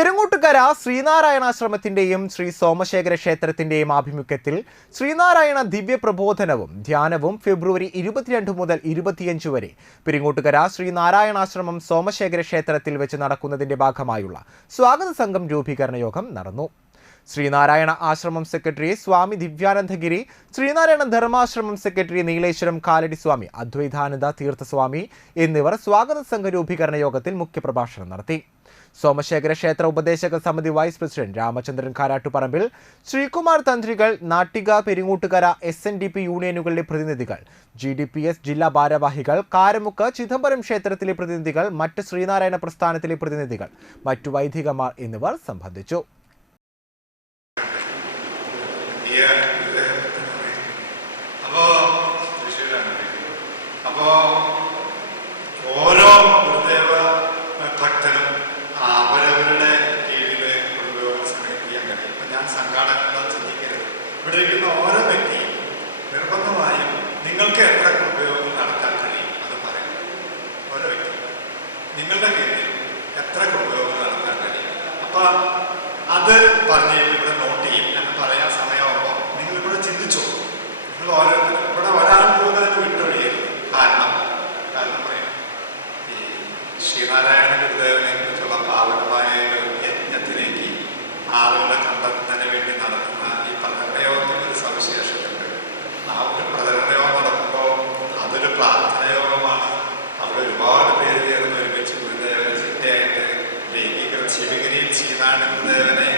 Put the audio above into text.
പെരുങ്ങോട്ടുകര ശ്രീനാരായണാശ്രമത്തിന്റെയും ശ്രീ സോമശേഖര ക്ഷേത്രത്തിന്റെയും ആഭിമുഖ്യത്തിൽ ശ്രീനാരായണ ദിവ്യ പ്രബോധനവും ധ്യാനവും ഫെബ്രുവരി ഇരുപത്തിരണ്ട് മുതൽ ഇരുപത്തിയഞ്ച് വരെ. പെരുങ്ങോട്ടുകര ശ്രീനാരായണാശ്രമം സോമശേഖര ക്ഷേത്രത്തിൽ വെച്ച് നടക്കുന്നതിന്റെ ഭാഗമായുള്ള സ്വാഗത സംഘം രൂപീകരണ യോഗം നടന്നു. ശ്രീനാരായണ ആശ്രമം സെക്രട്ടറി സ്വാമി ദിവ്യാനന്ദഗിരി ശ്രീനാരായണ ധർമാശ്രമം സെക്രട്ടറി നീലേശ്വരം കാലടി സ്വാമി അദ്വൈതാനന്ദ തീർത്ഥസ്വാമി എന്നിവർ സ്വാഗത സംഘ രൂപീകരണ യോഗത്തിൽ മുഖ്യപ്രഭാഷണം നടത്തി. സോമശേഖര ക്ഷേത്ര ഉപദേശക സമിതി vice president Ramachandran Karattuparambil Sreekumar തന്ത്രികൾ Nattika Peringottukara S N D P യൂണിയനുകളിലെ പ്രതിനിധികൾ ജി ഡി പി എസ് ജില്ലാ ഭാരവാഹികൾ കാരമുക്ക് ചിദംബരം ക്ഷേത്രത്തിലെ പ്രതിനിധികൾ മറ്റ് ശ്രീനാരായണ പ്രസ്ഥാനത്തിലെ പ്രതിനിധികൾ മറ്റു വൈദികമാർ എന്നിവർ സംബന്ധിച്ചു. ഈ ഇവിടെ ഇരിക്കുന്ന ഓരോ വ്യക്തിയും നിർബന്ധമായും നിങ്ങൾക്ക് എത്ര ഉപയോഗം നടത്താൻ കഴിയും അത് പറയണം ഓരോ വ്യക്തി നിങ്ങളുടെ കീഴിൽ എത്ര ഉപയോഗം നടത്താൻ കഴിയും. അപ്പൊ അത് പറഞ്ഞ് ഇവിടെ നോട്ട് ചെയ്യും. ഞാൻ പറയാൻ സമയമാകുമ്പോൾ നിങ്ങൾ ഇവിടെ ചിന്തിച്ചു. നിങ്ങൾ ഓരോ ഇവിടെ ഒരാൾ പോലും അതിന് വിട്ടൊഴിയരുത് കാരണം കാരണം പറയാം. ഈ ശ്രീനാരായണ ഗുരുദേവനെ ശിവഗിരിയിൽ ശ്രീനാരായണദേവനെ